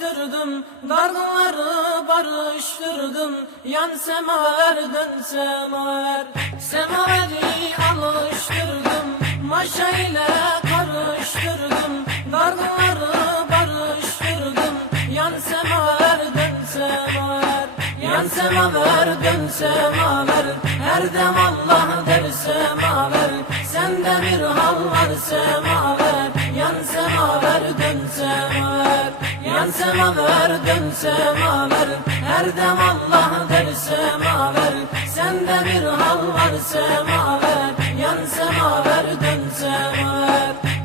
Karıştırdım Dargınları barıştırdım. Yan semaver dön semaver. Semaveri alıştırdım Maşa ile karıştırdım. Dargınları barıştırdım Yan semaver dön semaver. Yan semaver dön semaver. Her dem Allah der semaver. Sende bir hal var semaver. Yan semaver dön semaver Yan semaver dön semaver. Her dem Allah der semaver. Sende bir hal var semaver. Yan semaver dön semaver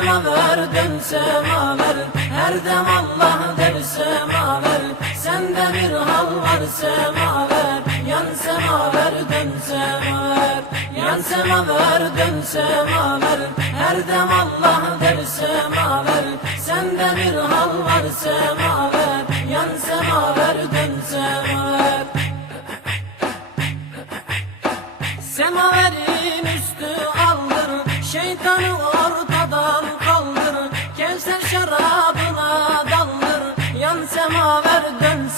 semaver dön semaver. Her dem Allah der semaver. Sende bir hal var semaver. Yan semaver dön semaver. Yan semaver dön semaver. Her dem Allah der semaver. Sende bir hal var semaver. Yan semaver dön semaver. Semaverin üstü aldır. Şeytanı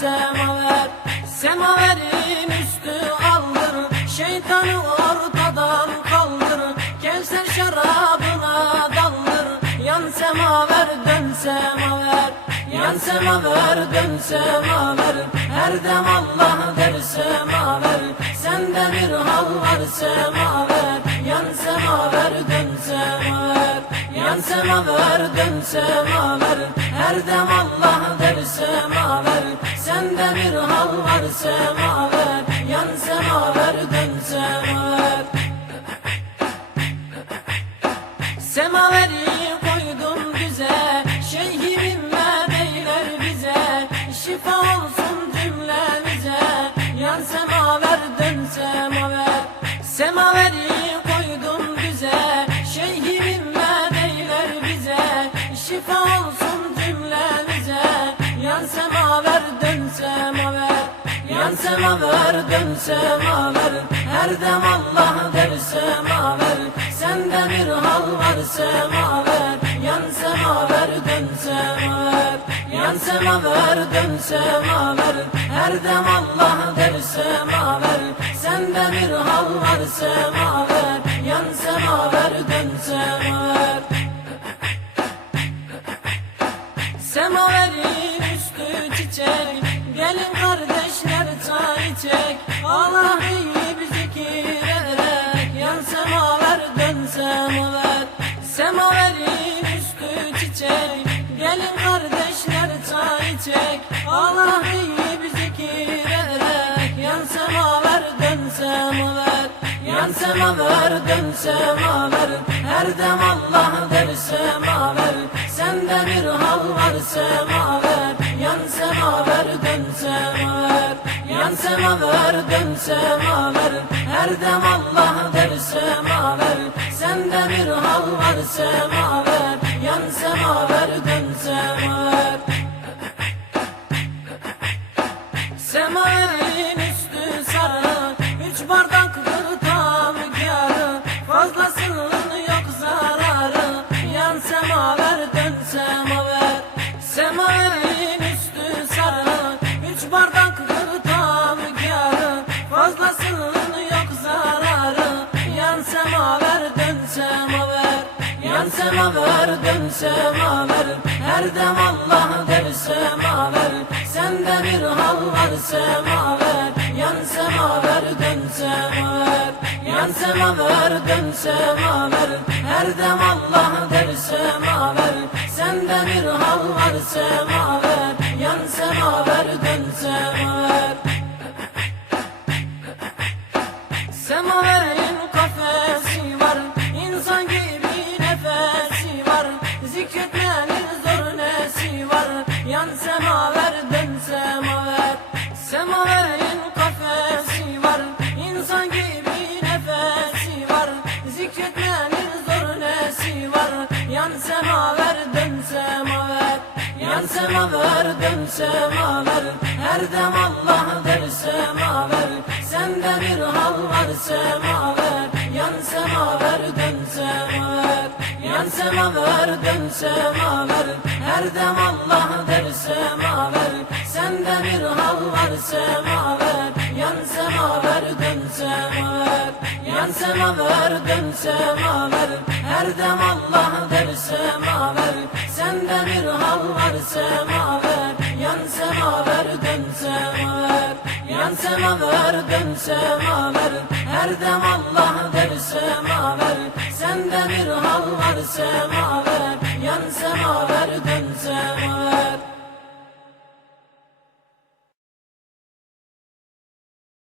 semaver Semaverin üstü aldır. Şeytanı ortadan kaldır Kevser şarabına daldır. Yan semaver dön semaver Yan semaver dön semaver. Her dem Allah der semaver Sende bir hal var semaver. Yan semaver dön semaver Yan semaver dön semaver. Her dem Allah der bir hal var semaver Yan semaver dön semaver Semaveri koydum düze Şeyhim beyler bize. Şifa olsun semaver Yan semaver dön semaver Her dem Allah der semaver Sende bir hal var semaver Yan semaver dön semaver Yan semaver dön semaver Her dem Allah der semaver Sende bir hal var semaver Yan semaver dön semaver Semaverin üstü çiçek Gelin kardeşler çay içek Allah iyi bir zikir ederek Yan semaver dön semaver Semaverin üstü çiçek. Gelin kardeşler çay içek Allah iyi bir zikir ederek Yan semaver dön semaver Yan semaver dön semaver. Her dem Allah der semaver Sende bir hal var semaver semaver dön semaver. Yan semaver dön semaver. Her dem Allah der semaver. Sende bir hal var semaver. Yan semaver semaver dön semaver Her dem Allah der semaver Sende bir hal var semaver Yan semaver dön semaver Yan semaver dön semaver Her dem Allah der semaver Sende bir hal var semaver Yan semaver dön semaver Semaverin Hareketlerin zor nesi var? Yan semaver dön semaver Yan semaver dön semaver Her dem Allah der semaver Sende bir hal var semaver Yan semaver dön semaver Yan semaver dön semaver Her dem Allah der semaver Sende bir hal var semaver Yan semaver dön semaver. Yan semaver dön semaver. Her dem Allah'dır semaver. Sende bir hal var semaver. Yan semaver dön semaver. Yan semaver dön semaver. Her dem Allah'dır semaver. Sende bir hal var semaver. Yan semaver dön semaver